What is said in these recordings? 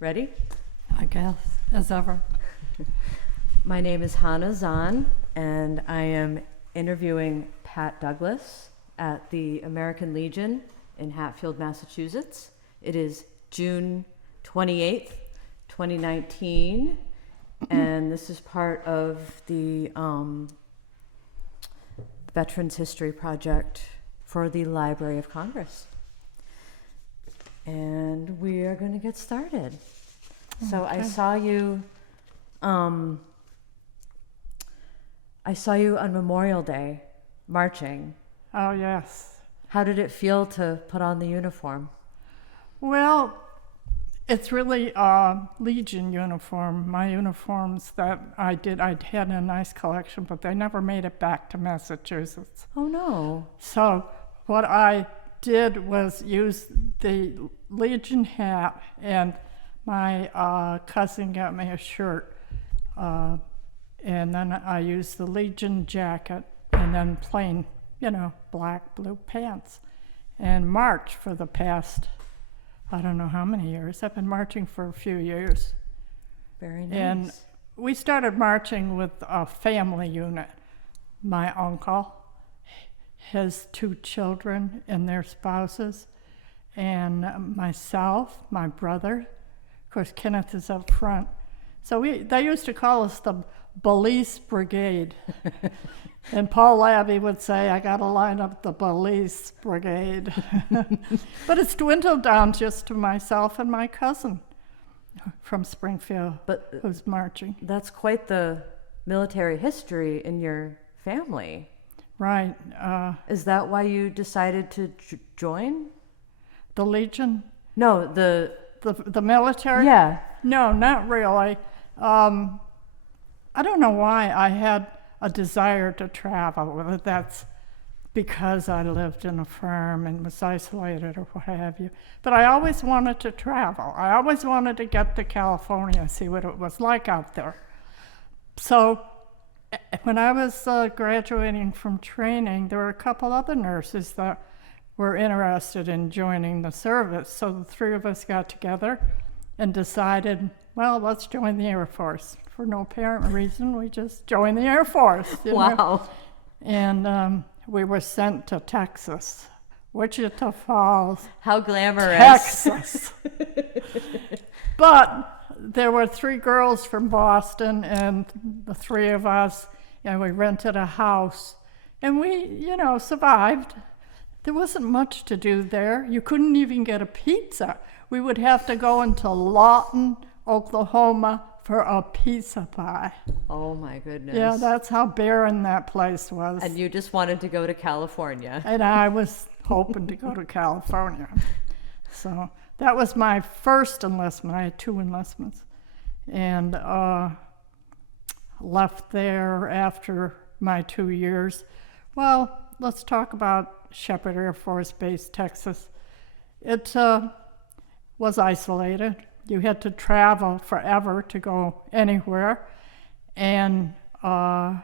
Ready? I guess, as ever. My name is Hannah Zahn, and I am interviewing Pat Douglas at the American Legion in Hatfield, Massachusetts. It is June 28th, 2019, and this is part of the Veterans History Project for the Library of Congress. And we are going to get started. So Okay. I saw you on Memorial Day marching. Oh, yes. How did it feel to put on the uniform? Well, it's really a Legion uniform. My uniforms that I had a nice collection, but they never made it back to Massachusetts. Oh no. So what I did was use the Legion hat, and my cousin got me a shirt, and then I used the Legion jacket, and then plain, black, blue pants, and marched for the past, I don't know how many years. I've been marching for a few years. Very nice. And we started marching with a family unit. My uncle, his two children and their spouses, and myself, my brother. Of course, Kenneth is up front. So they used to call us the Police Brigade. And Paul Labby would say, I got to line up the Police Brigade. But it's dwindled down just to myself and my cousin from Springfield, who's marching. That's quite the military history in your family. Right. Is that why you decided to join? The Legion? No, the military? Yeah. No, not really. I don't know why I had a desire to travel, whether that's because I lived in a farm and was isolated or what have you. But I always wanted to travel. I always wanted to get to California, see what it was like out there. So when I was graduating from training, there were a couple other nurses that were interested in joining the service. So the three of us got together and decided, well, let's join the Air Force. For no apparent reason, we just joined the Air Force. Wow. And we were sent to Texas, Wichita Falls. How glamorous. Texas. But there were three girls from Boston, and the three of us, and we rented a house. And we, survived. There wasn't much to do there. You couldn't even get a pizza. We would have to go into Lawton, Oklahoma, for a pizza pie. Oh my goodness. Yeah, that's how barren that place was. And you just wanted to go to California. And I was hoping to go to California. So that was my first enlistment. I had two enlistments. And left there after my 2 years. Well, let's talk about Shepherd Air Force Base, Texas. It was isolated. You had to travel forever to go anywhere. And I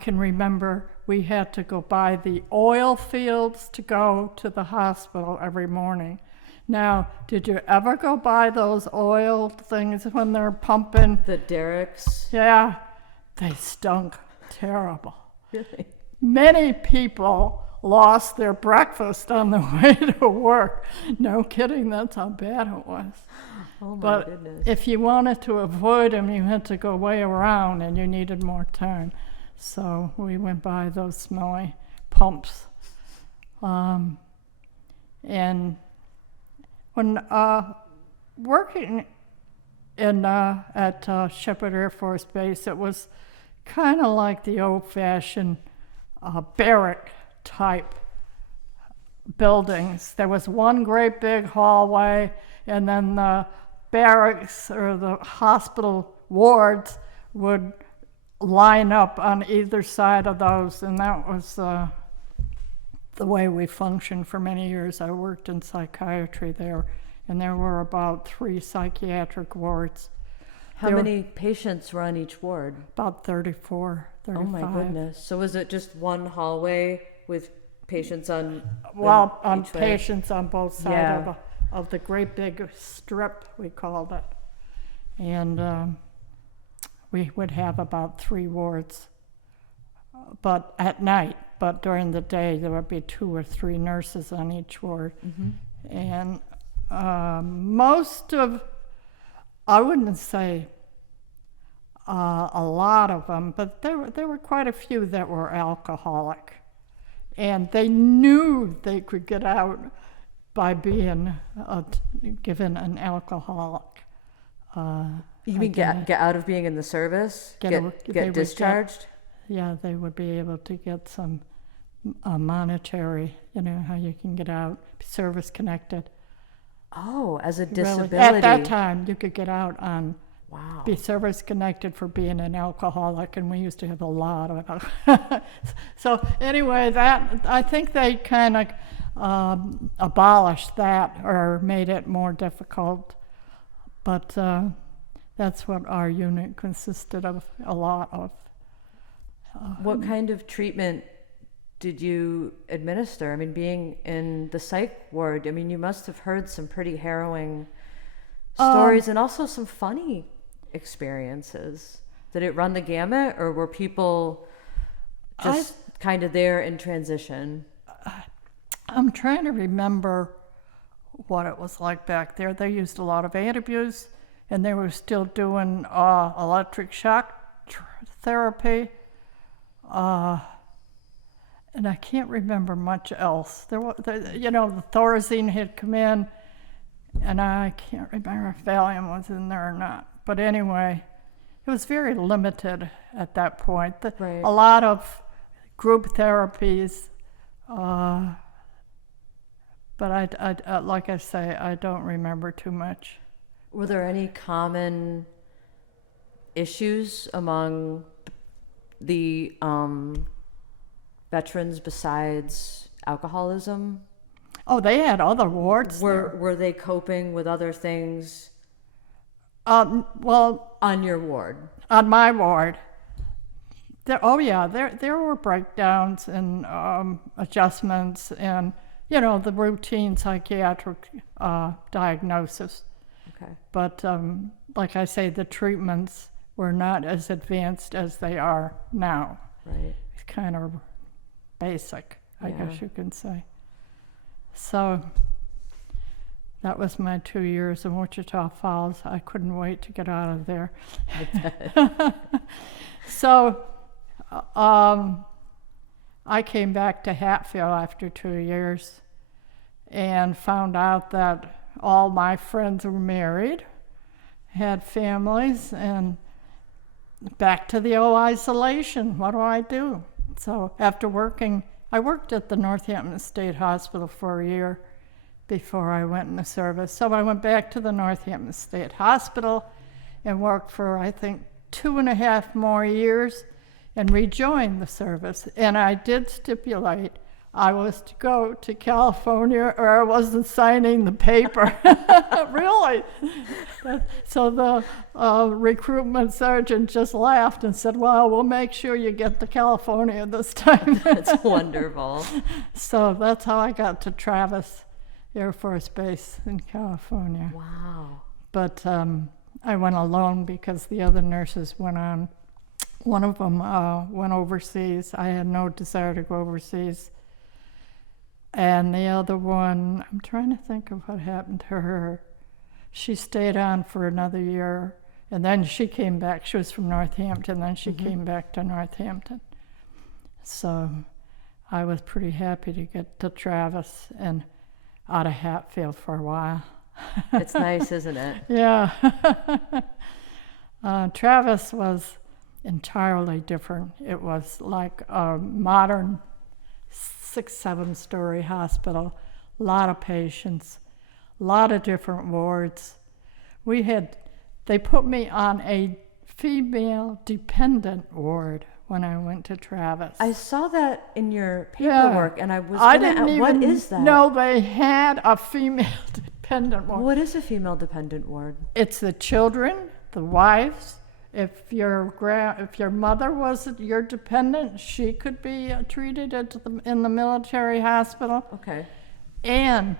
can remember we had to go by the oil fields to go to the hospital every morning. Now, did you ever go by those oil things when they're pumping? The derricks. Yeah, they stunk terrible. Really? Many people lost their breakfast on the way to work. No kidding, that's how bad it was. Oh my goodness. If you wanted to avoid them, you had to go way around and you needed more time. So we went by those smelly pumps. And when working at Shepherd Air Force Base, it was kind of like the old-fashioned barrack type buildings. There was one great big hallway, and then the barracks or the hospital wards would line up on either side of those, and that was the way we functioned for many years. I worked in psychiatry there, and there were about 3 psychiatric wards. How many patients were on each ward? About 34, 35. Oh my goodness. So was it just one hallway with patients on Well, on each way? patients on both sides of the of the great big strip, we called it. And we would have about 3 wards, but at night. But during the day, there would be 2 or 3 nurses on each ward. And most of, I wouldn't say a lot of them, but there were quite a few that were alcoholic. And they knew they could get out by being given an alcoholic. You mean get out of being in the service? Get discharged? Yeah, they would be able to get some monetary, how you can get out, service connected. Oh, as a Really. disability. At that time, you could get out on Wow. be service connected for being an alcoholic, and we used to have a lot of it. So anyway, that I think they kind of abolished that or made it more difficult. But that's what our unit consisted of, a lot of. What kind of treatment did you administer? I mean, being in the psych ward, I mean, you must have heard some pretty harrowing stories and also some funny experiences. Did it run the gamut, or were people just kind of there in transition? I'm trying to remember what it was like back there. They used a lot of antabuse, and they were still doing electric shock therapy. And I can't remember much else. The Thorazine had come in, and I can't remember if Valium was in there or not. But anyway, it was very limited at that point. Right. A lot of group therapies, but I like I say, I don't remember too much. Were there any common issues among the veterans besides alcoholism? Oh, they had other wards. Were they coping with other things? Well, On your ward? on my ward, there were breakdowns and adjustments and the routine psychiatric diagnosis. Okay. But like I say, the treatments were not as advanced as they are now. Right. It's kind of basic, I Yeah. guess you can say. So that was my 2 years in Wichita Falls. I couldn't wait to get out of there. So I came back to Hatfield after 2 years and found out that all my friends were married, had families, and back to the old isolation. What do I do? So after I worked at the Northampton State Hospital for a year before I went in the service. So I went back to the Northampton State Hospital and worked for, I think, 2.5 more years and rejoined the service. And I did stipulate I was to go to California or I wasn't signing the paper. Really? So the recruitment sergeant just laughed and said, well, we'll make sure you get to California this time. That's wonderful. So that's how I got to Travis Air Force Base in California. Wow. But I went alone because the other nurses went on. One of them went overseas. I had no desire to go overseas. And the other one, I'm trying to think of what happened to her. She stayed on for another year, and then she came back. She was from Northampton, then she came back to Northampton. So I was pretty happy to get to Travis and out of Hatfield for a while. It's nice, isn't it? Yeah. Travis was entirely different. It was like a modern 6-7-story hospital, a lot of patients, a lot of different wards. They put me on a female dependent ward when I went to Travis. I saw that in your paperwork, and I was I gonna didn't ask, even what is that? know they had a female dependent ward. What is a female dependent ward? It's the children, the wives. If your mother was your dependent, she could be treated in the military hospital. Okay. And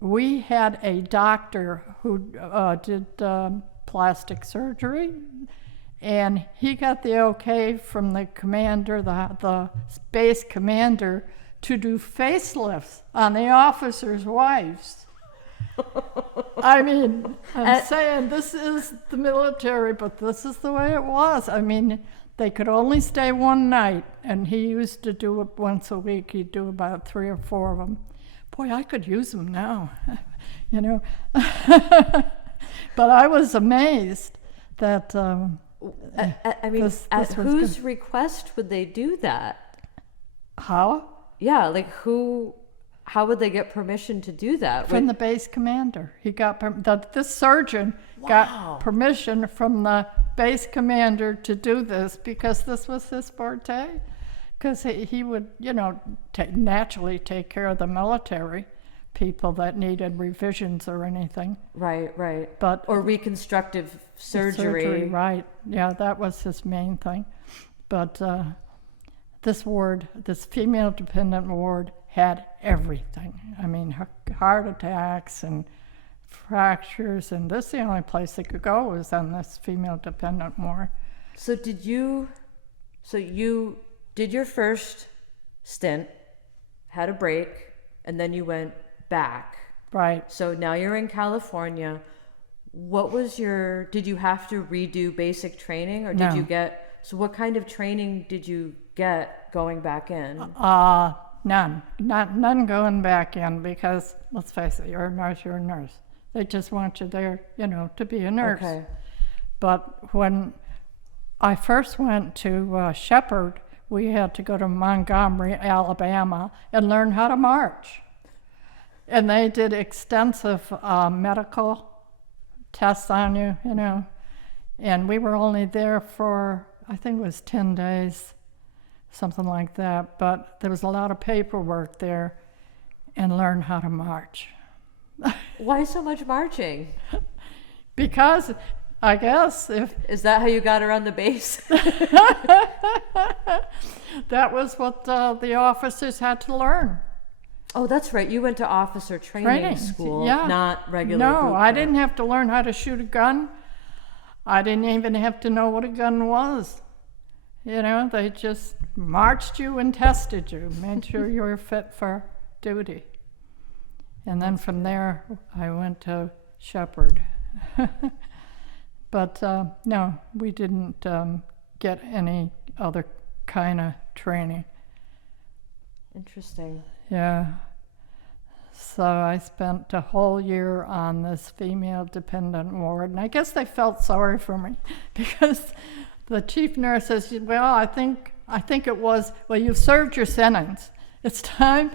we had a doctor who did plastic surgery, and he got the okay from the commander, the base commander, to do facelifts on the officers' wives. I mean, I'm saying this is the military, but this is the way it was. I mean, they could only stay one night, and he used to do it once a week. He'd do about 3 or 4 of them. Boy, I could use them now, you know. But I was amazed that. I mean, at whose request would they do that? How? Yeah, like how would they get permission to do that? From the base commander. He got this surgeon got permission from the base commander to do this because this was his forte. Because he would, you know, naturally take care of the military people that needed revisions or anything. Right. But or reconstructive surgery. Right. Yeah, that was his main thing. But this female-dependent ward had everything. I mean, heart attacks and fractures, and this the only place they could go was on this female-dependent ward. So you did your first stint, had a break, and then you went back. Right. So now you're in California. Did you have to redo basic training, or did you so what kind of training did you get going back in? None going back in, because let's face it, you're a nurse. They just want you there, you know, to be a nurse. Okay. But when I first went to Shepherd, we had to go to Montgomery, Alabama, and learn how to march. And they did extensive medical tests on you, you know. And we were only there for, I think it was 10 days, something like that. But there was a lot of paperwork there, and learn how to march. Why so much marching? Because I guess Is that how you got around the base? That was what the officers had to learn. Oh, that's right. You went to officer training school, not regular boot No, camp. I didn't have to learn how to shoot a gun. I didn't even have to know what a gun was. You know, they just marched you and tested you, made sure you were fit for duty. And then from there, I went to Shepherd. But no, we didn't get any other kind of training. Interesting. Yeah. So I spent a whole year on this female-dependent ward, and I guess they felt sorry for me because the chief nurse says, "Well, I think it was, well, you've served your sentence. It's time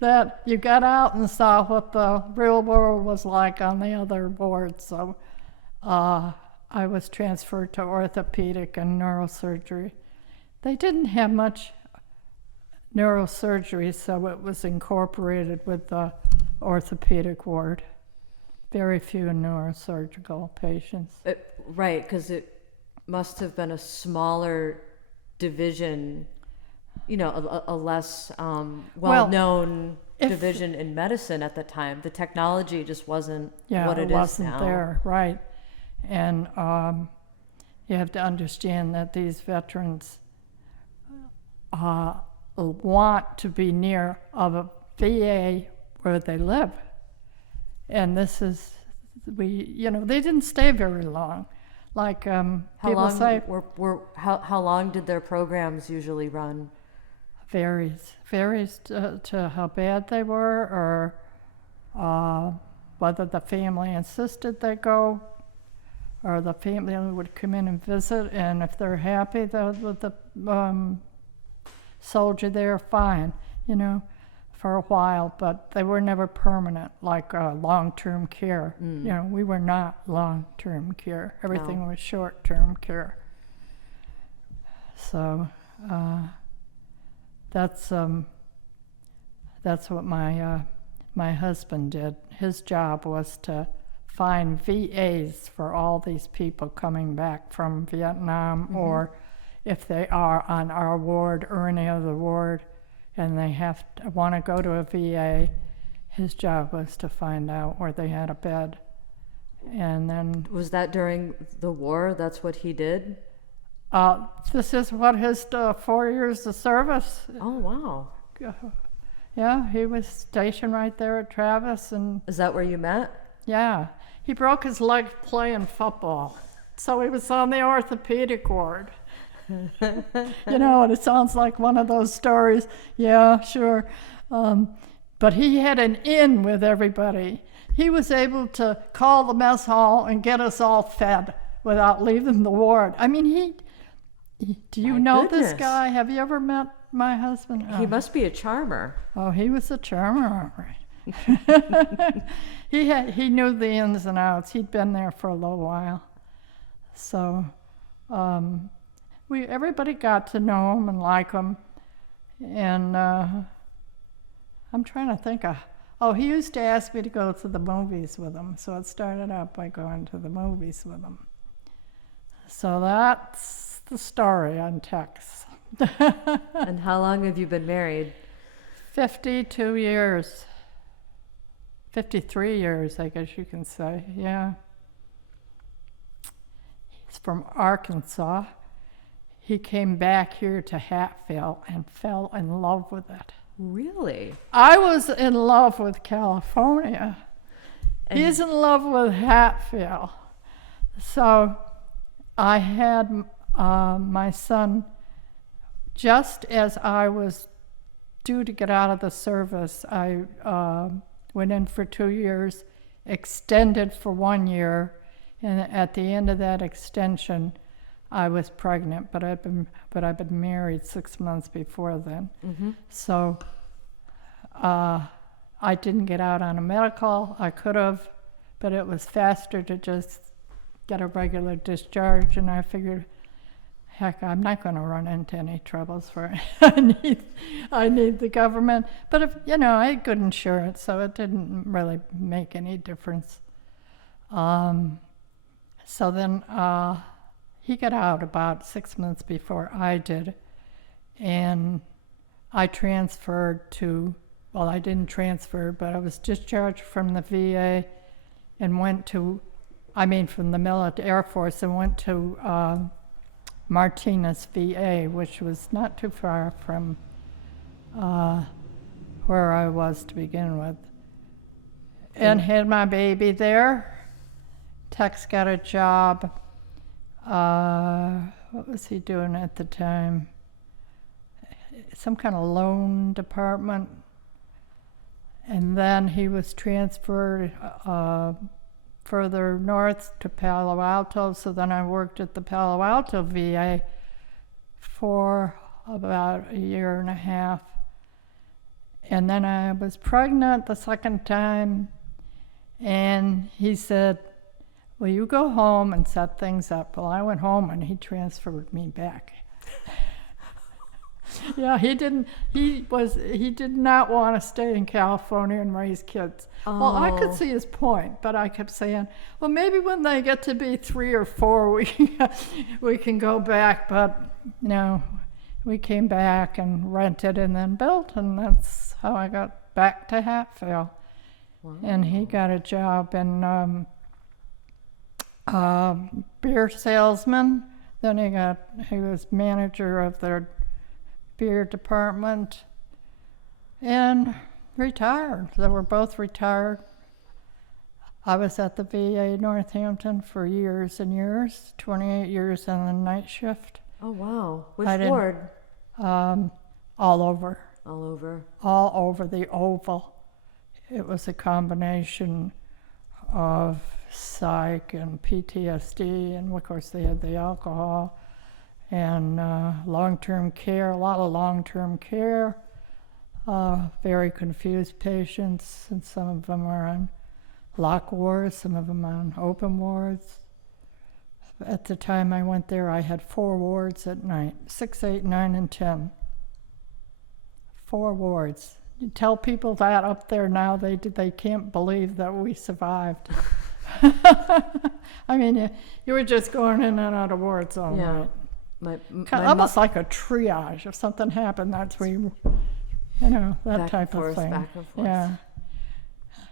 that you got out and saw what the real world was like on the other ward." So I was transferred to orthopedic and neurosurgery. They didn't have much neurosurgery, so it was incorporated with the orthopedic ward. Very few neurosurgical patients. Right, because it must have been a smaller division, you know, a less well-known division in medicine at the time. The technology just wasn't what it is now. Yeah, it wasn't there, right. And you have to understand that these veterans want to be near of a VA where they live. And this is, they didn't stay very long. Like people say. How long did their programs usually run? Varies to how bad they were, or whether the family insisted they go, or the family would come in and visit, and if they're happy with the soldier there, fine, for a while, but they were never permanent, like long-term care. We were not long-term care. Everything was short-term care. So that's what my husband did. His job was to find VAs for all these people coming back from Vietnam, or if they are on our ward or any other ward and they want to go to a VA, his job was to find out where they had a bed. And then Was that during the war? That's what he did? this is what his 4 years of service. Oh, wow. Yeah, he was stationed right there at Travis, and Is that where you met? yeah, he broke his leg playing football, so he was on the orthopedic ward. You know, and it sounds like one of those stories. Yeah, sure. But he had an in with everybody. He was able to call the mess hall and get us all fed without leaving the ward. I mean, do you My know this goodness. guy? Have you ever met my husband? He must be a charmer. Oh, he was a charmer, all right. He knew the ins and outs. He'd been there for a little while. So everybody got to know him and like him. And I'm trying to think of, he used to ask me to go to the movies with him. So it started out by going to the movies with him. So that's the story on Tex. And how long have you been married? 52 years. 53 years, I guess you can say, yeah. He's from Arkansas. He came back here to Hatfield and fell in love with it. Really? I was in love with California. And He's in love with Hatfield. So I had my son, just as I was due to get out of the service, I went in for 2 years, extended for 1 year, and at the end of that extension, I was pregnant, but I'd been married 6 months before then. Mm-hmm. So I didn't get out on a medical. I could have, but it was faster to just get a regular discharge, and I figured, heck, I'm not going to run into any troubles for it. I need the government. But if, I had good insurance, so it didn't really make any difference. So then he got out about 6 months before I did, and I transferred to, well, I didn't transfer, but I was discharged from the VA and from the Air Force, and went to Martinez, VA, which was not too far from where I was to begin with. And had my baby there. Tex got a job. What was he doing at the time? Some kind of loan department. And then he was transferred further north to Palo Alto, so then I worked at the Palo Alto VA for about 1.5 years. And then I was pregnant the second time, and he said, well, you go home and set things up. Well, I went home and he transferred me back. Yeah, he did not want to stay in California and raise kids. Oh. Well, I could see his point, but I kept saying, well, maybe when they get to be 3 or 4, we can go back. But, we came back and rented and then built, and that's how I got back to Hatfield. Wow. And he got a job in beer salesman. Then he was manager of their beer department, and retired. They were both retired. I was at the VA Northampton for years and years, 28 years on the night shift. Oh, wow. Which I didn't- ward? All over. All over. All over the Oval. It was a combination of psych and PTSD, and of course they had the alcohol, and long-term care, a lot of long-term care, very confused patients, and some of them are on lock wards, some of them on open wards. At the time I went there, I had 4 wards at night, 6, 8, 9, and 10. 4 wards. You tell people that up there now, they can't believe that we survived. I mean, you were just going in and out of wards all night. Almost like a triage. If something happened, that's where that back type and forth, of thing. Back and forth. Yeah.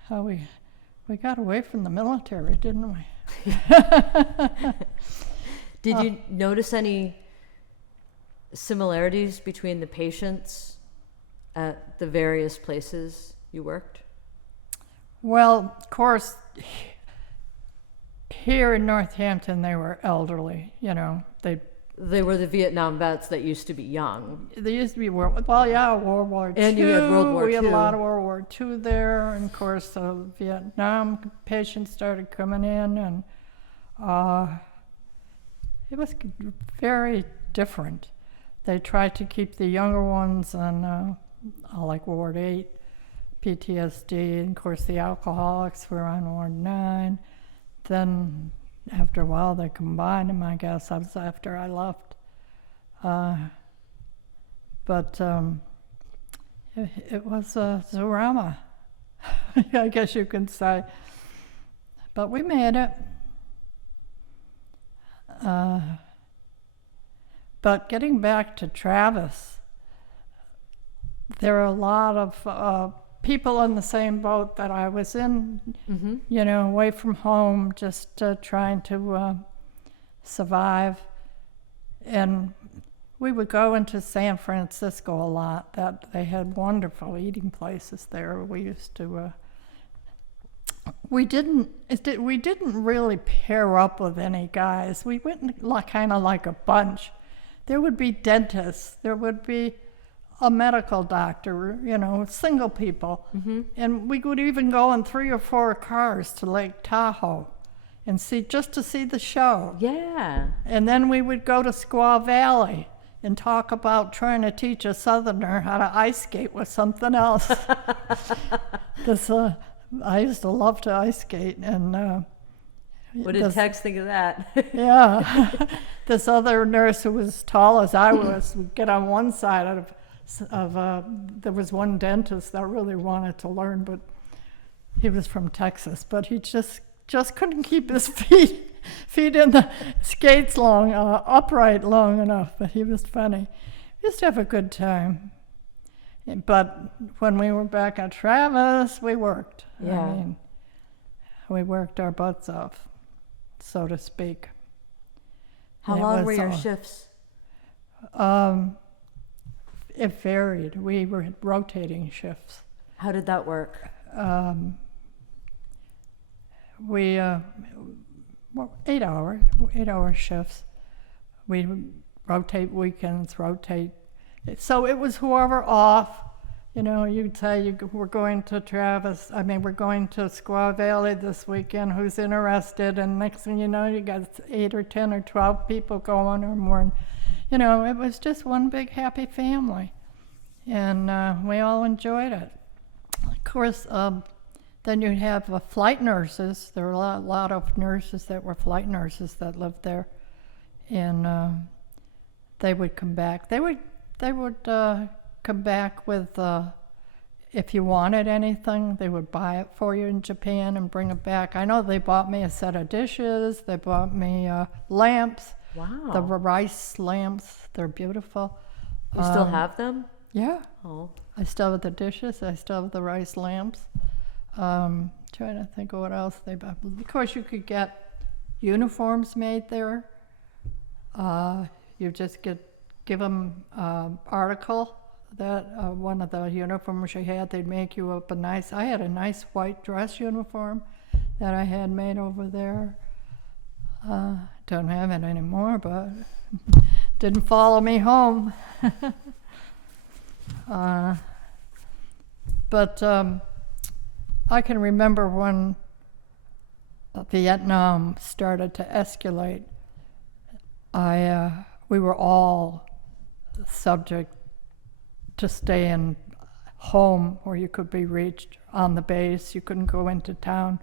how we got away from the military, didn't we? Did you notice any similarities between the patients at the various places you worked? Well, of course, here in Northampton, they were elderly, you know. They were the Vietnam vets that used to be young. They used to be World War II. And you had World War We had a II. lot of World War II there, and of course the Vietnam patients started coming in, and it was very different. They tried to keep the younger ones on like Ward 8, PTSD, and of course the alcoholics were on Ward 9. Then after a while they combined them, I guess. That was after I left. But it was a Zorama, I guess you could say. But we made it. But getting back to Travis, there are a lot of people in the same boat that I was in, you know, away from home, just trying to survive. And we would go into San Francisco a lot. That they had wonderful eating places there. We used to. We didn't really pair up with any guys. We went kind of like a bunch. There would be dentists. There would be a medical doctor, you know, single people. And we would even go in 3 or 4 cars to Lake Tahoe and just to see the show. Yeah. And then we would go to Squaw Valley and talk about trying to teach a Southerner how to ice skate with something else. I used to love to ice skate, and what did Tex think of that? yeah, this other nurse who was as tall as I was would get on one side there was one dentist that really wanted to learn, but he was from Texas, but he just couldn't keep his feet in the skates upright long enough, but he was funny. We used to have a good time. But when we were back at Travis, we worked. Yeah. I mean, we worked our butts off, so to speak. How long were your shifts? It varied. We were rotating shifts. How did that work? We 8-hour shifts. We rotate weekends, so it was whoever off, you know, you'd say we're going to we're going to Squaw Valley this weekend, who's interested, and next thing you know, you got 8 or 10 or 12 people going or more. You know, it was just one big happy family, and we all enjoyed it. Of course, then you'd have flight nurses. There were a lot of nurses that were flight nurses that lived there, and they would come back. They would come back with, if you wanted anything, they would buy it for you in Japan and bring it back. I know they bought me a set of dishes. They bought me lamps. Wow. The rice lamps. They're beautiful. You still have them? Yeah. Oh. I still have the dishes. I still have the rice lamps. Trying to think of what else they bought. Of course, you could get uniforms made there. You just give them article that one of the uniforms you had, they'd make you up I had a nice white dress uniform that I had made over there. Don't have it anymore, but didn't follow me home. But I can remember when Vietnam started to escalate, we were all subject to staying home where you could be reached on the base. You couldn't go into town.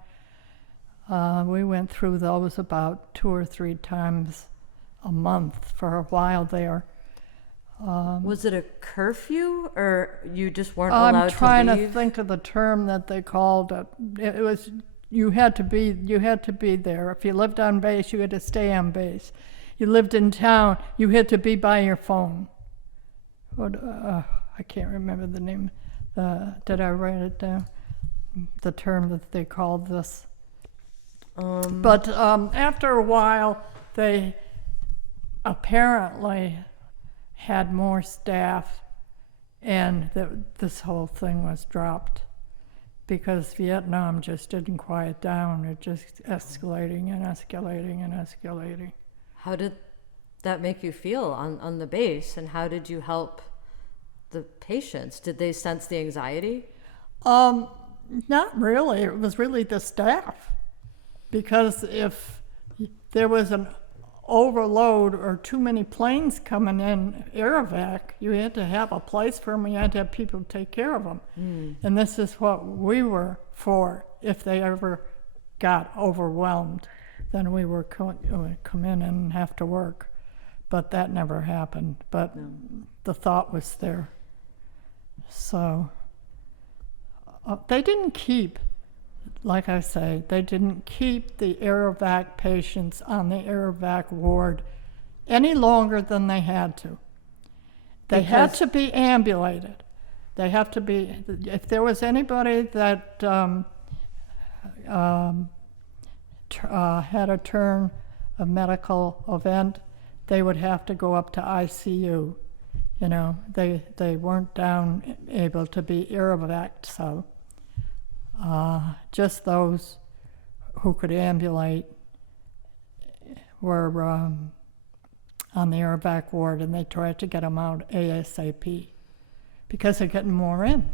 We went through those about 2 or 3 times a month for a while there. Was it a curfew, or you just weren't allowed to leave? I'm trying to think of the term that they called it. It was you had to be there. If you lived on base, you had to stay on base. You lived in town, you had to be by your phone. I can't remember the name. Did I write it down? the term that they called this. Um, But after a while, they apparently had more staff, and this whole thing was dropped because Vietnam just didn't quiet down. It just escalating and escalating and escalating. how did that make you feel on the base, and how did you help the patients? Did they sense the anxiety? Not really. It was really the staff. Because if there was an overload or too many planes coming in, air evac, you had to have a place for them. You had to have people to take care of them. And this is what we were for. If they ever got overwhelmed, then we were come in and have to work. But that never happened. But the thought was there. So they didn't keep, like I say, they didn't keep the air evac patients on the air evac ward any longer than they had to. They had to be ambulated. They have to be, if there was anybody that had a turn, a medical event, they would have to go up to ICU. You know, they weren't able to be air evac, so just those who could ambulate were on the air evac ward, and they tried to get them out ASAP because they're getting more in.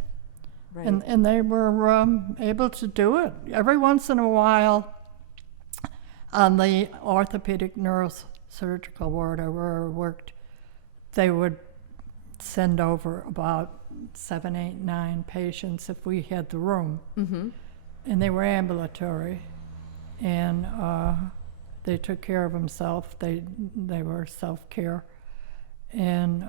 Right. And they were able to do it. Every once in a while, on the orthopedic neurosurgical ward where I worked, they would send over about 7, 8, 9 patients if we had the room. Mm-hmm. And they were ambulatory, and they took care of themselves. They were self-care, and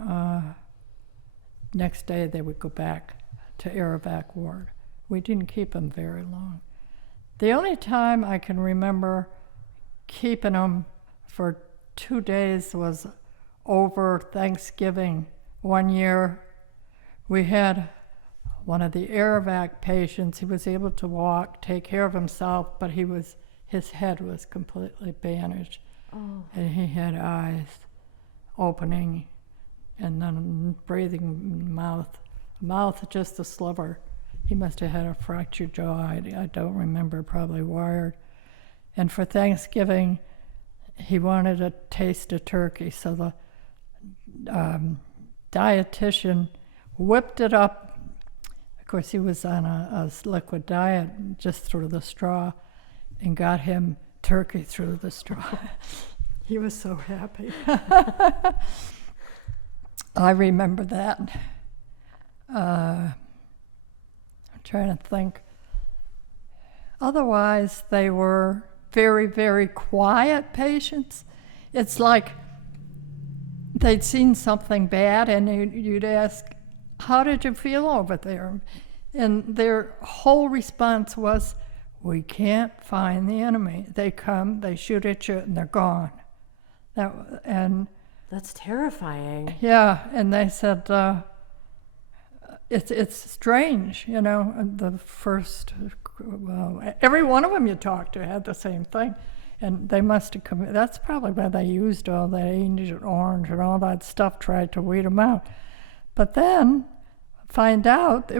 next day they would go back to air evac ward. We didn't keep them very long. The only time I can remember keeping them for 2 days was over Thanksgiving. One year we had one of the air evac patients. He was able to walk, take care of himself, but his head was completely bandaged. Oh. And he had eyes opening and then breathing, mouth just a sliver. He must have had a fractured jaw. I don't remember, probably wired. And for Thanksgiving, he wanted a taste of turkey, so the dietitian whipped it up. Of course, he was on a liquid diet just through the straw, and got him turkey through the straw. He was so happy. I remember that. I'm trying to think. Otherwise, they were very, very quiet patients. It's like they'd seen something bad, and you'd ask, how did you feel over there? And their whole response was, we can't find the enemy. They come, they shoot at you, and they're gone. That's terrifying. Yeah, and they said, it's strange, you know. The first, every one of them you talked to had the same thing. And they must have come, that's probably why they used all that Agent Orange and all that stuff, tried to weed them out. But then, find out they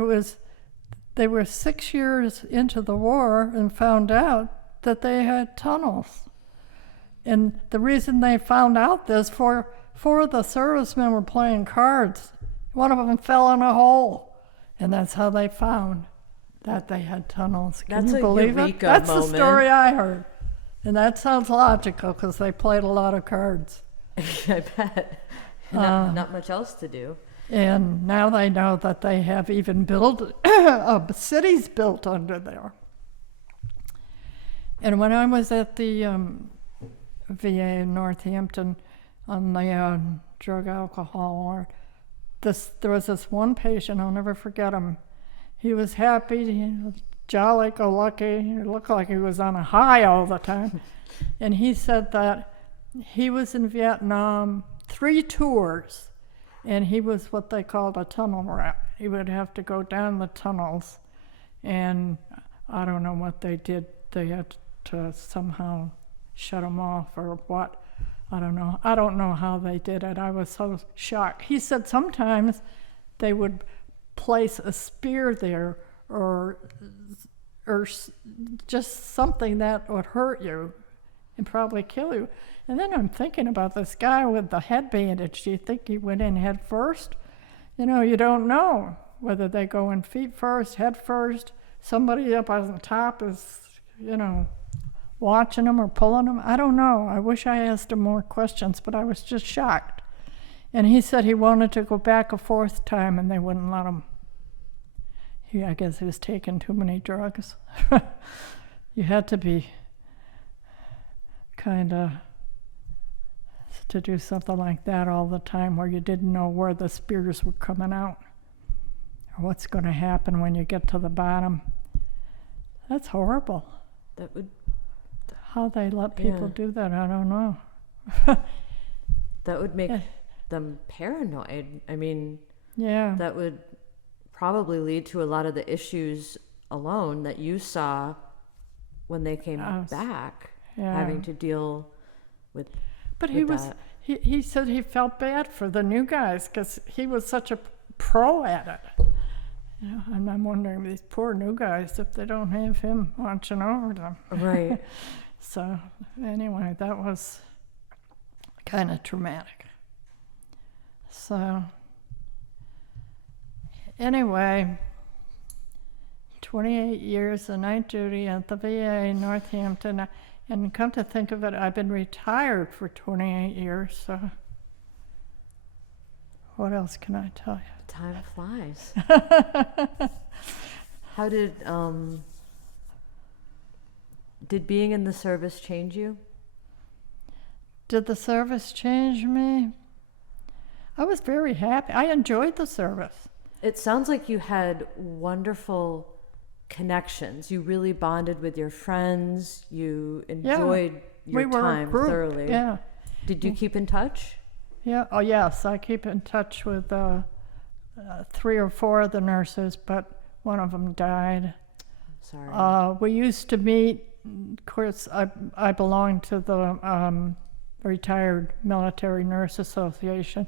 were 6 years into the war and found out that they had tunnels. And the reason they found out this, four of the servicemen were playing cards. One of them fell in a hole, and that's how they found that they had tunnels. Can That's you a believe it? eureka That's moment. the story I heard. And that sounds logical because they played a lot of cards. I bet. Not much else to do. And now they know that they have even built cities built under there. And when I was at the VA in Northampton on the drug alcohol ward, there was this one patient, I'll never forget him. He was happy, jolly-go-lucky. He looked like he was on a high all the time. And he said that he was in Vietnam 3 tours, and he was what they called a tunnel rat. He would have to go down the tunnels and I don't know what they did. They had to somehow shut him off or what. I don't know. I don't know how they did it. I was so shocked. He said sometimes they would place a spear there or just something that would hurt you and probably kill you. And then I'm thinking about this guy with the head bandage. Do you think he went in head first? You know, you don't know whether they go in feet first, head first. Somebody up on top is, you know, watching them or pulling them. I don't know. I wish I asked him more questions, but I was just shocked. And he said he wanted to go back a fourth time, and they wouldn't let him. I guess he was taking too many drugs. You had to be kind of to do something like that all the time where you didn't know where the spears were coming out or what's going to happen when you get to the bottom. That's horrible. That would. How they let people do that, I don't know. That would make them paranoid. I mean, yeah. That would probably lead to a lot of the issues alone that you saw when they came back, having to deal with. But with he said he felt bad for the new guys because he was such a pro at it. You know, and I'm wondering these poor new guys if they don't have him watching over them. Right. So anyway, that was kind of traumatic. So anyway, 28 years of night duty at the VA in Northampton. And come to think of it, I've been retired for 28 years, so what else can I tell you? Time flies. How did being in the service change you? Did the service change me? I was very happy. I enjoyed the service. It sounds like you had wonderful connections. You really bonded with your friends. You enjoyed your time thoroughly. Yeah. Did you keep in touch? Yeah. Oh, yes. I keep in touch with 3 or 4 of the nurses, but one of them died. Sorry. We used to meet. Of course, I belong to the Retired Military Nurse Association,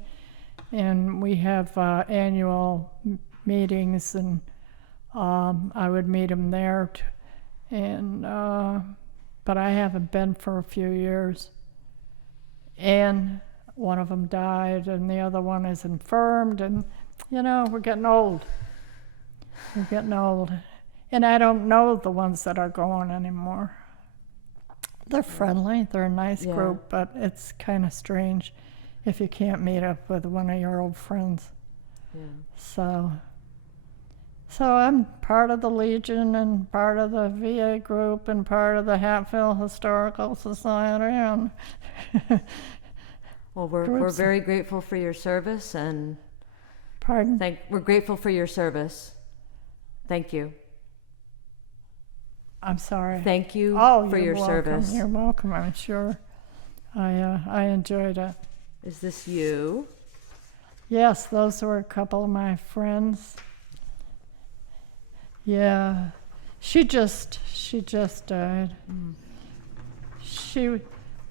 and we have annual meetings, and I would meet them there, but I haven't been for a few years. And one of them died, and the other one is infirmed, and you know, we're getting old. We're getting old. And I don't know the ones that are going anymore. They're friendly, they're a nice group, but it's kind of strange if you can't meet up with one of your old friends. Yeah. So I'm part of the Legion and part of the VA group and part of the Hatfield Historical Society. And well, we're very grateful for your service, and pardon? we're grateful for your service. Thank you. I'm sorry. Thank you for your welcome. service. You're welcome, I'm sure. I enjoyed it. Is this you? Yes, those were a couple of my friends. Yeah, she just died. Mm.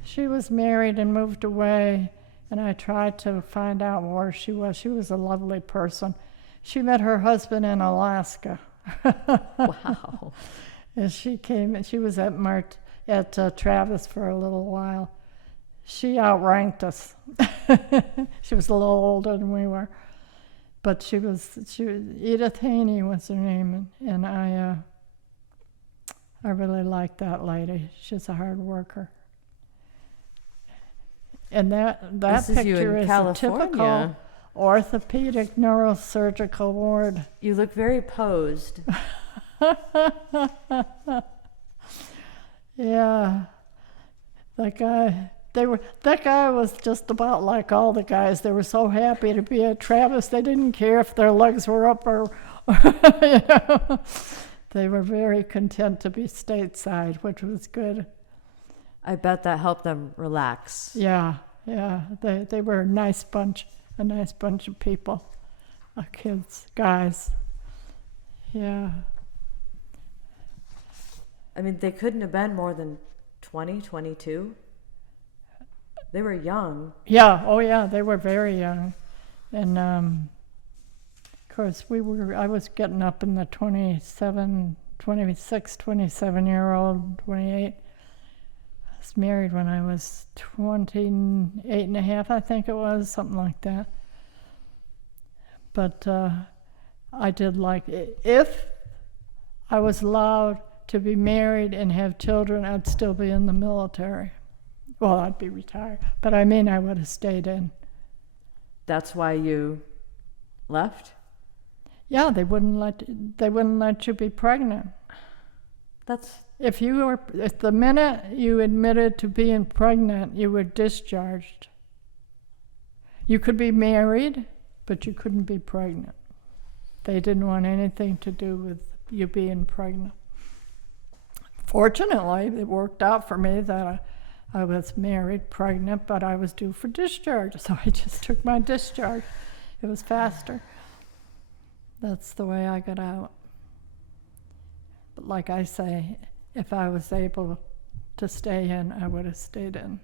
She was married and moved away, and I tried to find out where she was. She was a lovely person. She met her husband in Alaska. Wow. And she came, and she was at Travis for a little while. She outranked us. She was a little older than we were. But she was Edith Haney was her name, and I really liked that lady. She's a hard worker. And that picture is a typical orthopedic neurosurgical ward. You look very posed. Yeah, that guy was just about like all the guys. They were so happy to be at Travis. They didn't care if their legs were up or you know. They were very content to be stateside, which was good. I bet that helped them relax. Yeah. They were a nice bunch of people, kids, guys. Yeah. I mean, they couldn't have been more than 20, 22. They were young. Yeah, oh yeah, they were very young. And of course, I was getting up in the 26, 27-year-old, 28. I was married when I was 28 and a half, I think it was, something like that. But I did like, if I was allowed to be married and have children, I'd still be in the military. Well, I'd be retired, but I mean, I would have stayed in. That's why you left? Yeah, they wouldn't let you be pregnant. If the minute you admitted to being pregnant, you were discharged. You could be married, but you couldn't be pregnant. They didn't want anything to do with you being pregnant. Fortunately, it worked out for me that I was married, pregnant, but I was due for discharge, so I just took my discharge. It was faster. That's the way I got out. But like I say, if I was able to stay in, I would have stayed in.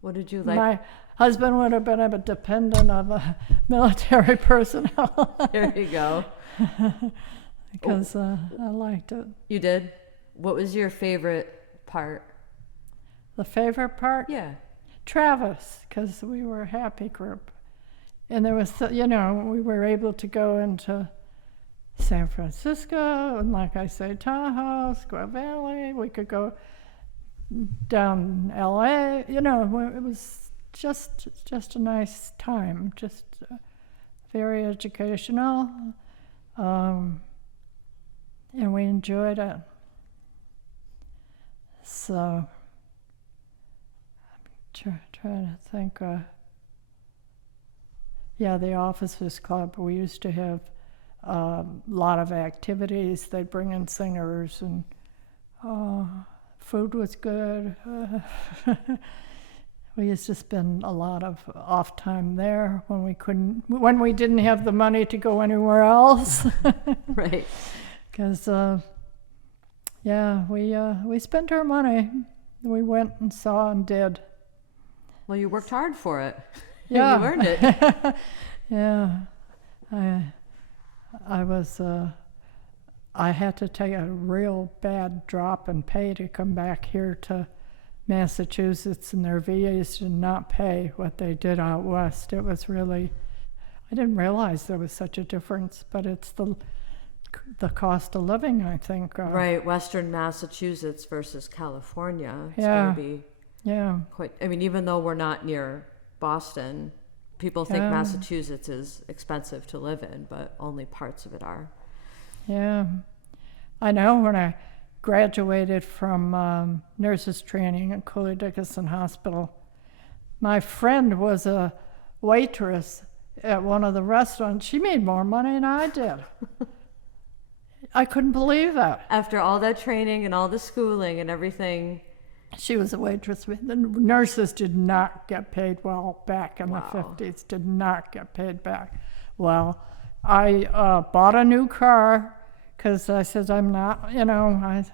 What did you like? My husband would have been a dependent of a military personnel. There you go. Because I liked it. You did? What was your favorite part? The favorite part? Yeah. Travis, because we were a happy group. And there was, we were able to go into San Francisco, and like I say, Tahoe, Squaw Valley. We could go down LA. It was just a nice time, just very educational. And we enjoyed it. So, I'm trying to think. The Officers Club, we used to have a lot of activities. They'd bring in singers, and food was good. We used to spend a lot of off time there when we didn't have the money to go anywhere else. Right. Because we spent our money. We went and saw and did. Well, you worked hard for it. Yeah. You earned it. Yeah. I had to take a real bad drop in pay to come back here to Massachusetts, and their VAs did not pay what they did out west. It was really, I didn't realize there was such a difference, but it's the cost of living, I think. Right, Western Massachusetts versus California. It's Yeah. going to be quite, even though we're not near Boston, people think Massachusetts is expensive to live in, but only parts of it are. Yeah. I know when I graduated from nurses training at Cooley Dickinson Hospital, my friend was a waitress at one of the restaurants. She made more money than I did. I couldn't believe that. After all that training and all the schooling and everything. She was a waitress. The nurses did not get paid well back in the 50s, did not get paid back well. I bought a new car because I said, I'm not,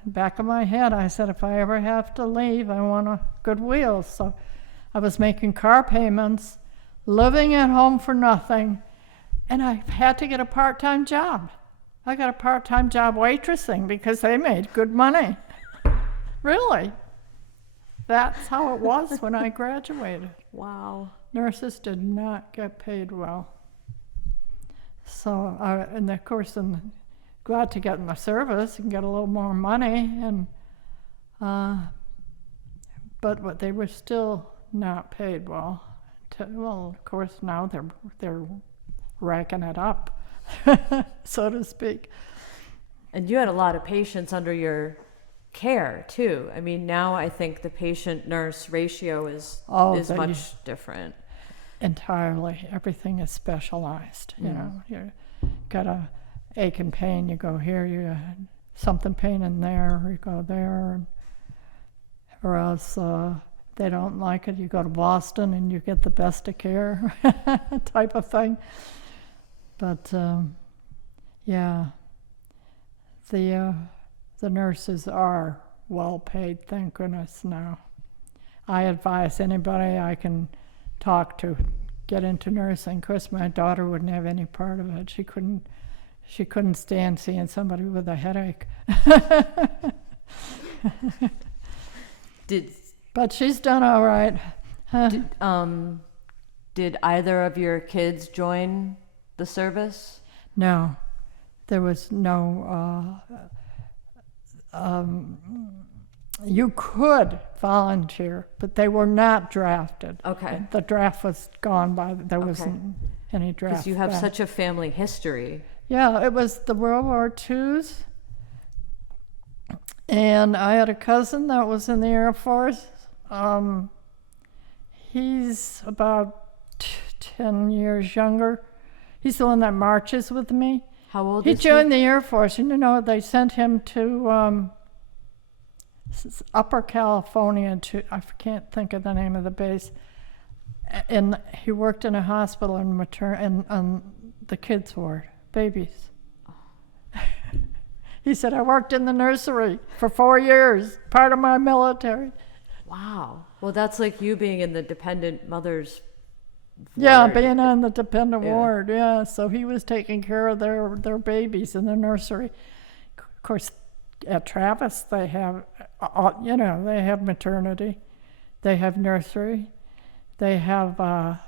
back of my head, I said, if I ever have to leave, I want a good wheel. So I was making car payments, living at home for nothing, and I had to get a part-time job. I got a part-time job waitressing because they made good money. Really. That's how it was when I graduated. Wow. Nurses did not get paid well. So, and of course, I'm glad to get in the service and get a little more money, and but they were still not paid well. Well, of course, now they're racking it up, so to speak. And you had a lot of patients under your care too. Now I think the patient-nurse ratio is much different. Entirely. Everything is specialized. You got a ache and pain, you go here. You got something pain in there, you go there. Or else they don't like it, you go to Boston and you get the best of care type of thing. But the nurses are well paid, thank goodness now. I advise anybody I can talk to get into nursing. Of course, my daughter wouldn't have any part of it. She couldn't stand seeing somebody with a headache. But she's done all right. Did either of your kids join the service? No, there was no. You could volunteer, but they were not drafted. Okay. The draft was gone by. There wasn't any draft. Because you have back. such a family history. Yeah, it was the World War II's. And I had a cousin that was in the Air Force. He's about 10 years younger. He's the one that marches with me. How old He is joined the Air Force, and they sent him to Upper California to, I can't think of the name of the base. And he worked in a hospital in the kids' ward, babies. He said, I worked in the nursery for 4 years, part of my military. Wow. Well, that's like you being in the dependent mothers Yeah, ward. being on the dependent Yeah. ward, yeah. So he was taking care of their babies in the nursery. Of course, at Travis, they have, they have maternity. They have nursery. They have, I'm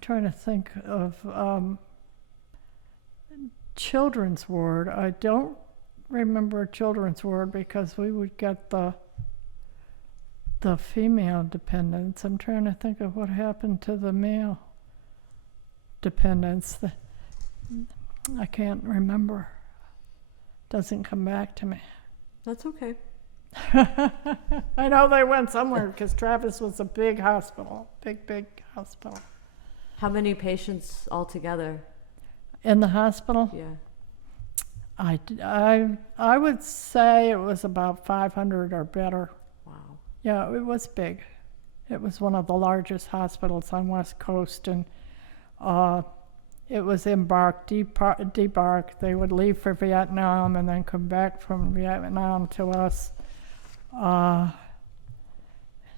trying to think of children's ward. I don't remember children's ward because we would get the female dependents. I'm trying to think of what happened to the male dependents. I can't remember. Doesn't come back to me. That's okay. I know they went somewhere because Travis was a big hospital, big hospital. How many patients altogether? In the hospital? Yeah. I would say it was about 500 or better. Wow. Yeah, it was big. It was one of the largest hospitals on West Coast, and it was debark. They would leave for Vietnam and then come back from Vietnam to us. A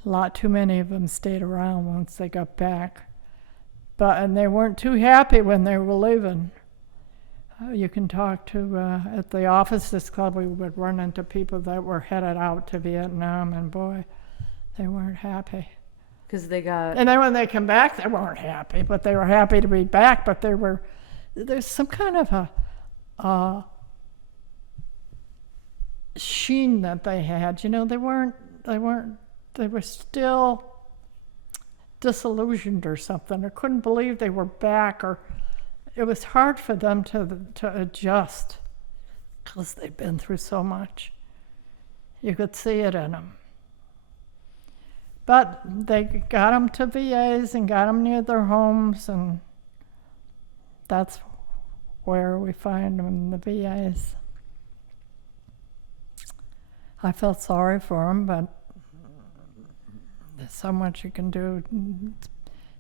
lot too many of them stayed around once they got back. And they weren't too happy when they were leaving. You can talk to, at the officers club, we would run into people that were headed out to Vietnam, and boy, they weren't happy. Because they got... And then when they come back, they weren't happy, but they were happy to be back, but there's some kind of a sheen that they had. They were still disillusioned or something, or couldn't believe they were back, or it was hard for them to adjust because they'd been through so much. You could see it in them. But they got them to VAs and got them near their homes, and that's where we find them, in the VAs. I felt sorry for them, but there's so much you can do.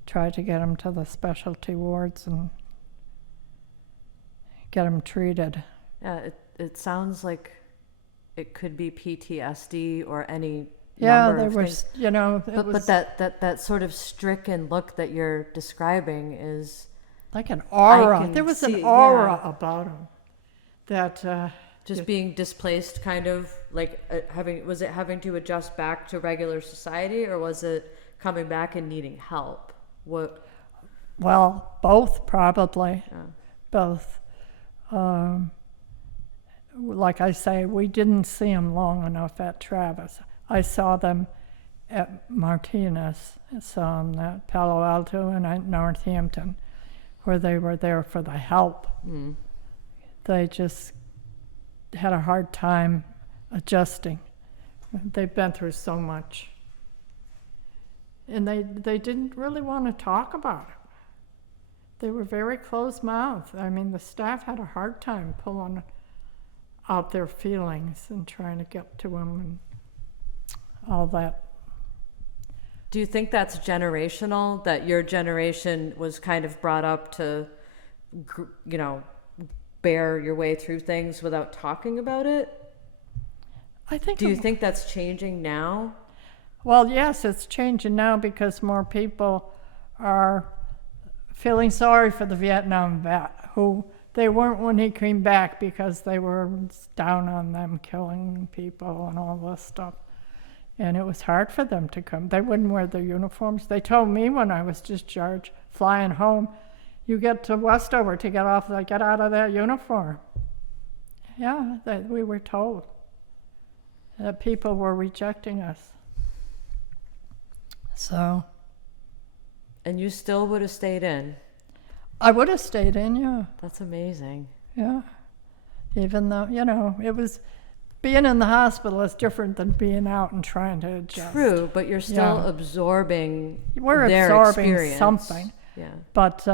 Try to get them to the specialty wards and get them treated. Yeah, it sounds like it could be PTSD or any Yeah, number there of was, things. But that sort of stricken look that you're describing is like an aura. can There was see- an aura yeah. about him that just being displaced, kind of like having to adjust back to regular society, or was it coming back and needing help? What? well, both probably, Yeah. both. Like I say, we didn't see them long enough at Travis. I saw them at Martinez, saw them at Palo Alto and at Northampton, where they were there for the help. Mm. They just had a hard time adjusting. They've been through so much. And they didn't really want to talk about it. They were very closed-mouthed. I mean, the staff had a hard time pulling out their feelings and trying to get to them and all that. Do you think that's generational? That your generation was kind of brought up to, bear your way through things without talking about it? I think. Do you think that's changing now? Well, yes, it's changing now because more people are feeling sorry for the Vietnam vet who they weren't when he came back because they were down on them killing people and all this stuff. And it was hard for them to come. They wouldn't wear their uniforms. They told me when I was discharged, flying home, you get to Westover to get out of that uniform. Yeah, we were told that people were rejecting us. So. And you still would have stayed in? I would have stayed in, yeah. That's amazing. Yeah. Even though, it was, being in the hospital is different than being out and trying to adjust. True, but you're still absorbing their absorbing experience. something. Yeah. But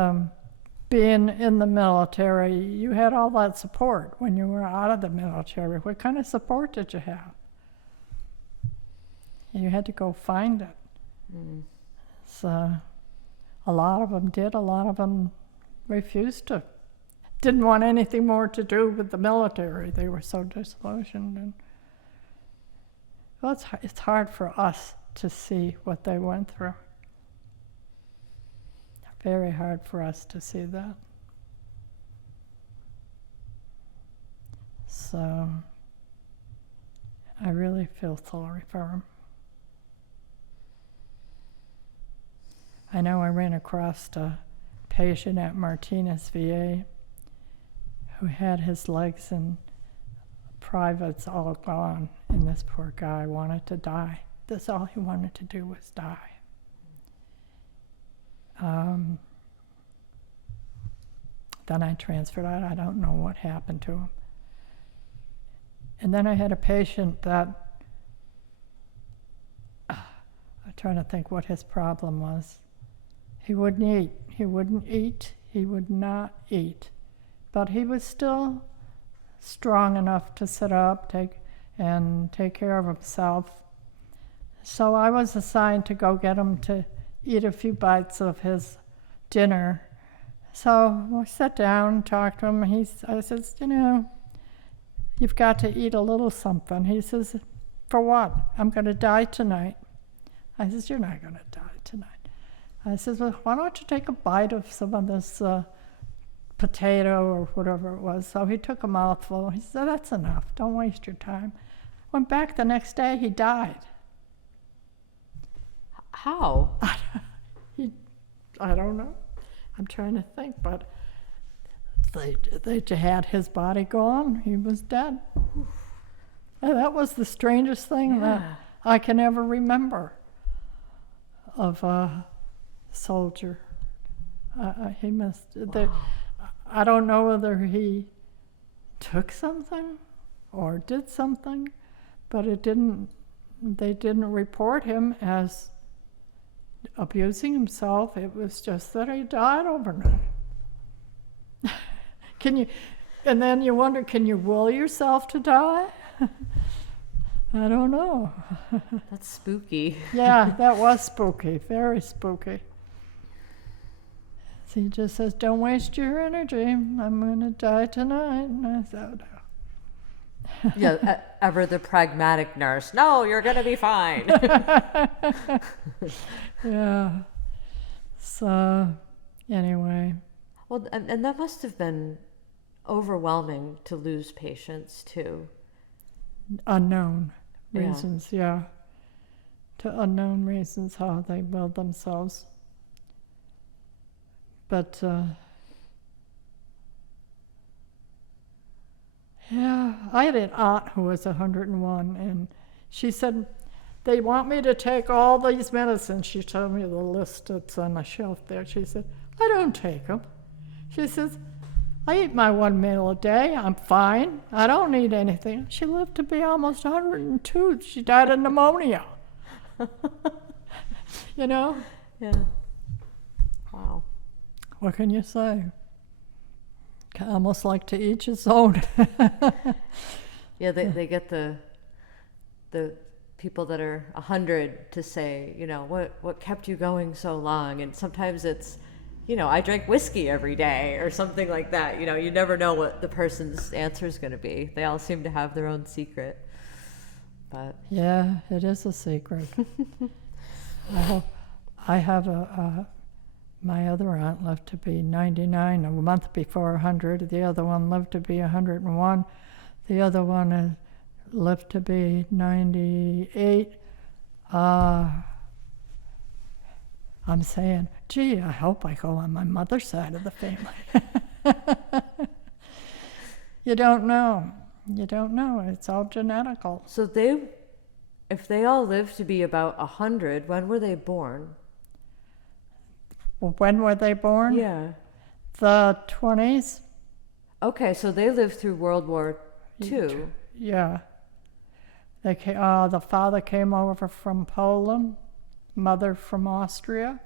being in the military, you had all that support when you were out of the military. What kind of support did you have? You had to go find it. Mm. So a lot of them did. A lot of them refused to. Didn't want anything more to do with the military. They were so disillusioned. And well, it's hard for us to see what they went through. Very hard for us to see that. So I really feel sorry for them. I know I ran across a patient at Martinez VA who had his legs and privates all gone, and this poor guy wanted to die. That's all he wanted to do was die. Then I transferred out. I don't know what happened to him. And then I had a patient that, I'm trying to think what his problem was. He wouldn't eat. He wouldn't eat. He would not eat. But he was still strong enough to sit up, take care of himself. So I was assigned to go get him to eat a few bites of his dinner. So I sat down and talked to him. I said, you've got to eat a little something. He says, for what? I'm going to die tonight. I says, you're not going to die tonight. I says, well, why don't you take a bite of some of this potato or whatever it was. So he took a mouthful. He said, that's enough. Don't waste your time. Went back the next day, he died. How? I don't know. I'm trying to think, but they had his body gone. He was dead. And that was the strangest thing that I can ever remember of a soldier. He must. Wow. I don't know whether he took something or did something, but they didn't report him as abusing himself. It was just that he died overnight. And then you wonder, can you will yourself to die? I don't know. That's spooky. Yeah, that was spooky, very spooky. So he just says, don't waste your energy. I'm going to die tonight. And I said, oh. Yeah, ever the pragmatic nurse. No, you're going to be fine. Yeah. So, anyway. Well, and that must have been overwhelming to lose patients, too. Unknown reasons, yeah. To unknown reasons how they willed themselves. But, yeah, I had an aunt who was 101, and she said, they want me to take all these medicines. She told me the list that's on the shelf there. She said, I don't take them. She says, I eat my one meal a day. I'm fine. I don't need anything. She lived to be almost 102. She died of pneumonia. You know? Yeah. Wow. What can you say? Almost like to each his own. Yeah, they get the people that are 100 to say, what kept you going so long? And sometimes it's, I drank whiskey every day or something like that. You never know what the person's answer is going to be. They all seem to have their own secret. but Yeah, it is a secret. I hope I have my other aunt lived to be 99, a month before 100. The other one lived to be 101. The other one lived to be 98. I'm saying, gee, I hope I go on my mother's side of the family. You don't know. You don't know. It's all genetical. so if they all lived to be about 100, when were they born? Well, when were they born? Yeah. The 20s? Okay, so they lived through World War II. Yeah. The father came over from Poland, mother from Austria.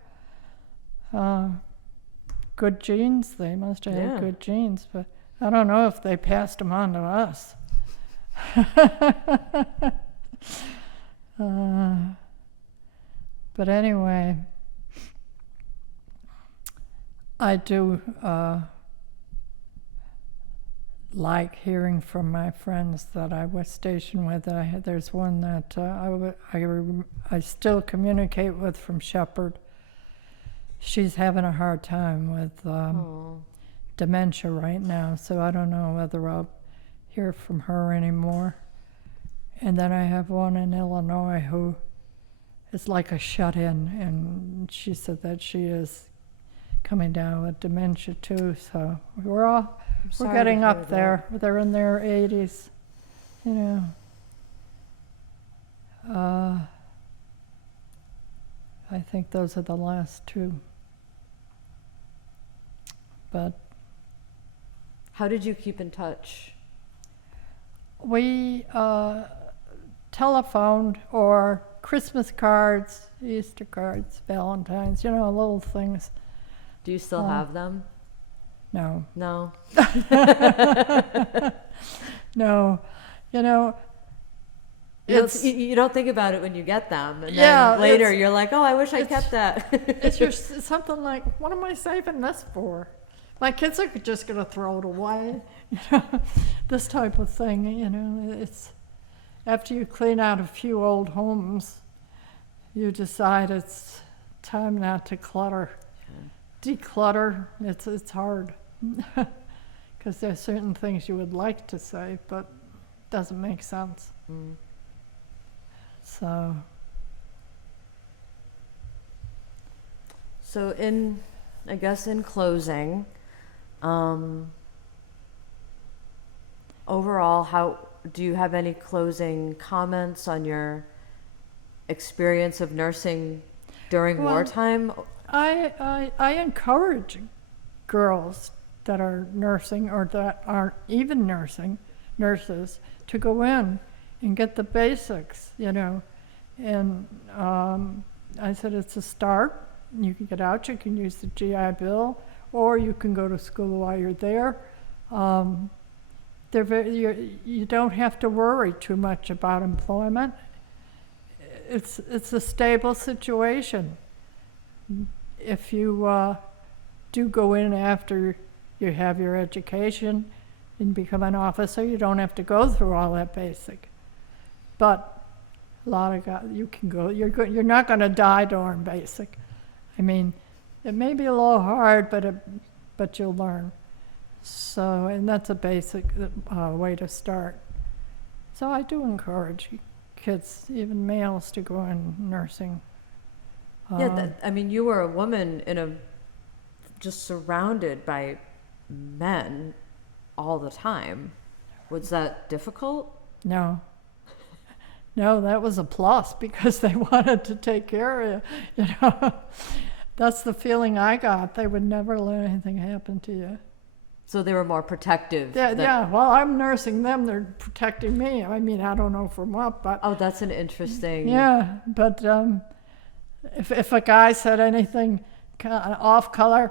Good genes. They must have had good genes, but I don't know if they passed them on to us. But anyway, I do like hearing from my friends that I was stationed with. There's one that I still communicate with from Shepherd. She's having a hard time with dementia right now, so I don't know whether I'll hear from her anymore. And then I have one in Illinois who is like a shut-in, and she said that she is coming down with dementia too. So we're getting up there. They're in their 80s, you know. I think those are the last two. But How did you keep in touch? we telephoned, or Christmas cards, Easter cards, Valentine's, you know, little things. Do you still have them? No. No. No. You know, You don't think about it when you get them, and Yeah, then later it's- you're like, oh, I wish I kept that. it's something like, what am I saving this for? My kids are just going to throw it away. You know, this type of thing, you know, it's after you clean out a few old homes, you decide it's time not to clutter. Declutter, it's hard. Because there's certain things you would like to save, but it doesn't make sense. So, So I guess in closing, overall, how do you have any closing comments on your experience of nursing during Well, wartime? I encourage girls that are nursing or that aren't even nurses, to go in and get the basics, you know. And I said it's a start. You can get out, you can use the GI Bill, or you can go to school while you're there. You don't have to worry too much about employment. It's a stable situation. If you do go in after you have your education and become an officer, you don't have to go through all that basic. But a lot of guys, you can go. You're not going to die during basic. I mean, it may be a little hard, but you'll learn. So, and that's a basic way to start. So I do encourage kids, even males, to go in nursing. I mean, you were a woman just surrounded by men all the time. Was that difficult? No. No, that was a plus because they wanted to take care of you. You know, that's the feeling I got. They would never let anything happen to you. So they were more protective. Yeah. Well, I'm nursing them. They're protecting me. I mean, I don't know from what, but Oh, that's an interesting. yeah. But if a guy said anything off color,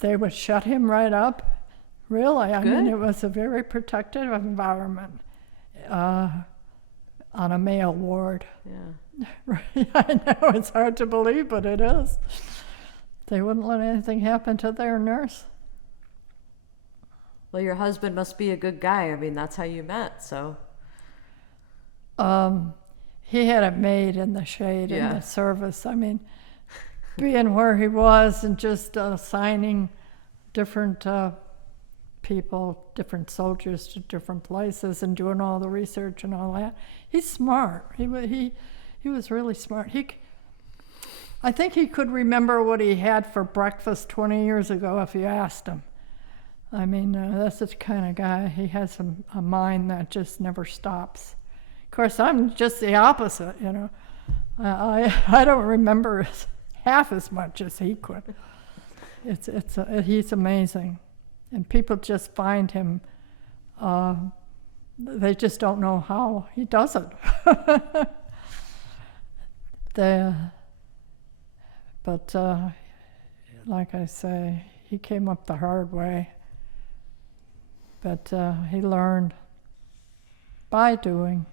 they would shut him right up. Really, I mean, Good. it was a very protective environment on a male ward. Yeah. I know, it's hard to believe, but it is. They wouldn't let anything happen to their nurse. Well, your husband must be a good guy. I mean, that's how you met. So. he had it made in the shade in Yeah. the service. I mean, being where he was and just assigning different people, different soldiers to different places and doing all the research and all that. He's smart. He was really smart. I think he could remember what he had for breakfast 20 years ago if you asked him. I mean, that's the kind of guy. He has a mind that just never stops. Of course, I'm just the opposite, you know. I don't remember half as much as he could. He's amazing. And people just find him, they just don't know how he does it. But like I say, he came up the hard way. But he learned by doing.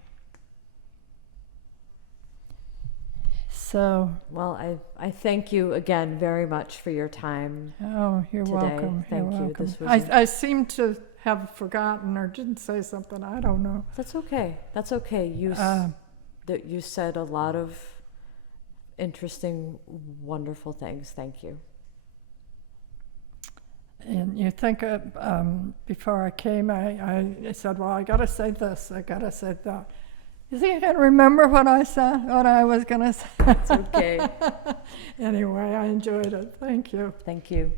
So. Well, I thank you again very much for your time. Oh, you're today. welcome. Thank You're you. welcome. This was I seem to have forgotten or didn't say something. I don't know. That's okay. That's okay. That you said a lot of interesting, wonderful things. Thank you. And you think before I came, I said, well, I got to say this. I got to say that. You think I can remember what I said, what I was going to say? It's okay. Anyway, I enjoyed it. Thank you. Thank you.